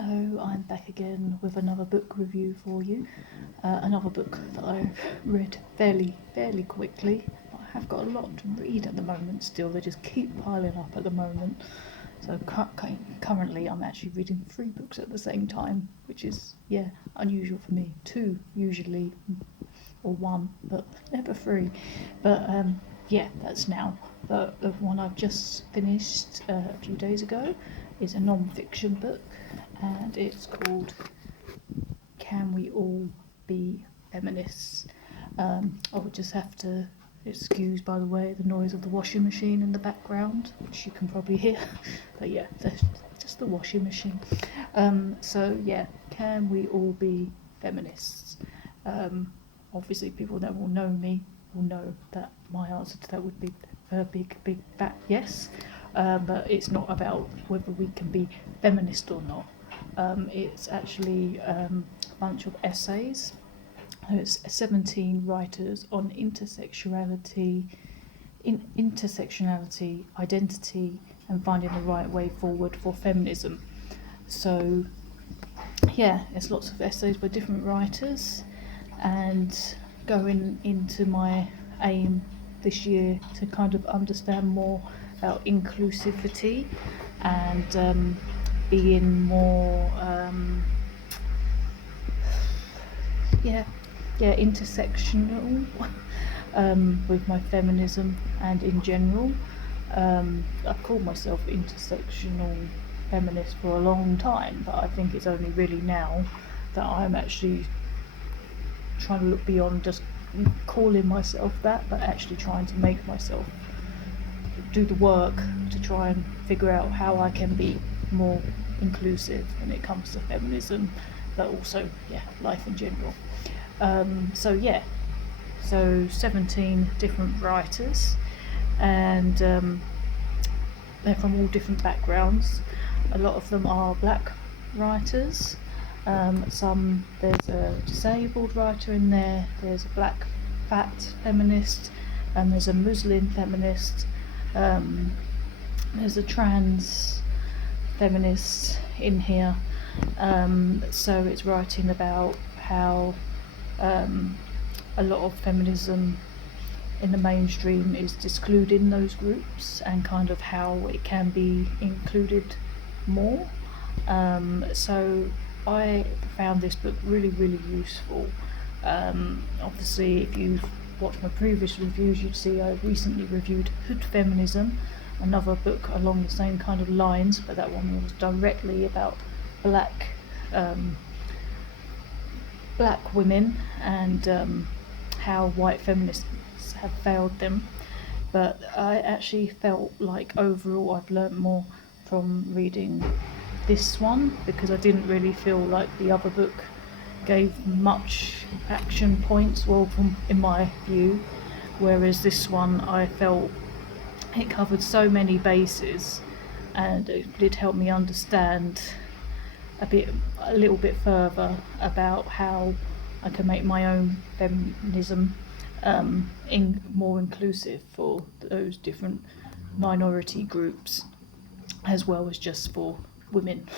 Hello, I'm back again with another book review for you. Another book that I've read fairly quickly. I have got a lot to read at the moment still, they just keep piling up at the moment. So currently I'm actually reading 3 books at the same time, which is, unusual for me. 2 usually, or 1, but never 3. But that's now. But the one I've just finished a few days ago is a non-fiction book, and it's called Can We All Be Feminists? I would just have to excuse, by the way, the noise of the washing machine in the background, which you can probably hear. But yeah, that's just the washing machine. Can we all be feminists? Obviously people that will know me will know that my answer to that would be a big fat yes. But it's not about whether we can be feminist or not. It's actually a bunch of essays. It's 17 writers on intersectionality, identity, and finding the right way forward for feminism. So yeah, it's lots of essays by different writers, and going into my aim this year to kind of understand more about inclusivity and being more intersectional with my feminism and in general. I've called myself intersectional feminist for a long time, but I think it's only really now that I'm actually trying to look beyond just calling myself that, but actually trying to make myself do the work to try and figure out how I can be more inclusive when it comes to feminism, but also life in general. So 17 different writers, and they're from all different backgrounds. A lot of them are black writers. There's a disabled writer in there, there's a black fat feminist, and there's a Muslim feminist, there's a trans feminist in here. So it's writing about how a lot of feminism in the mainstream is excluding those groups, and kind of how it can be included more. So I found this book really useful. Obviously if you've watched my previous reviews, you'd see I recently reviewed Hood Feminism, another book along the same kind of lines, but that one was directly about black women and how white feminists have failed them. But I actually felt like overall I've learnt more from reading this one, because I didn't really feel like the other book gave much action points, in my view, whereas this one I felt it covered so many bases, and it did help me understand a little bit further about how I can make my own feminism more inclusive for those different minority groups, as well as just for women.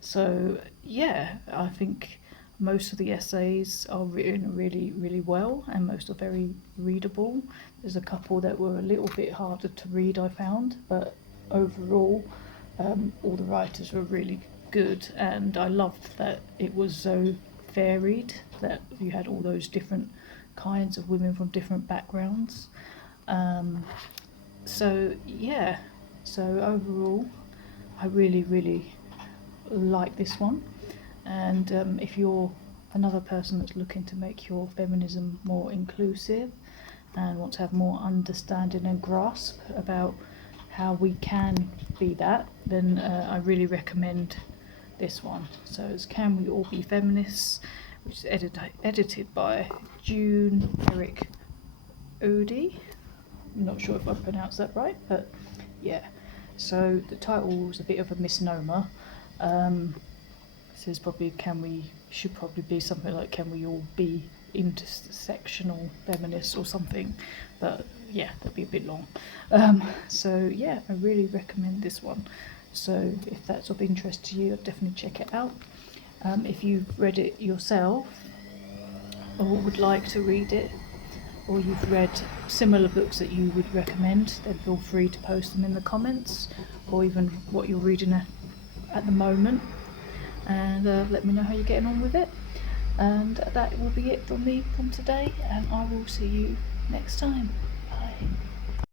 So I think most of the essays are written really well, and most are very readable. There's a couple that were a little bit harder to read, I found, but overall all the writers were really good, and I loved that it was so varied, that you had all those different kinds of women from different backgrounds. So overall I really like this one. And if you're another person that's looking to make your feminism more inclusive and want to have more understanding and grasp about how we can be that, then I really recommend this one. So it's Can We All Be Feminists, which is edited by June Eric Odie. I'm not sure if I pronounced that right, but yeah. So the title was a bit of a misnomer. Says probably should probably be something like Can We All Be Intersectional Feminists or something, but that'd be a bit long. I really recommend this one. So if that's of interest to you, I'd definitely check it out. If you've read it yourself or would like to read it, or you've read similar books that you would recommend, then feel free to post them in the comments, or even what you're reading at the moment, and let me know how you're getting on with it. And that will be it from me from today, and I will see you next time. Bye.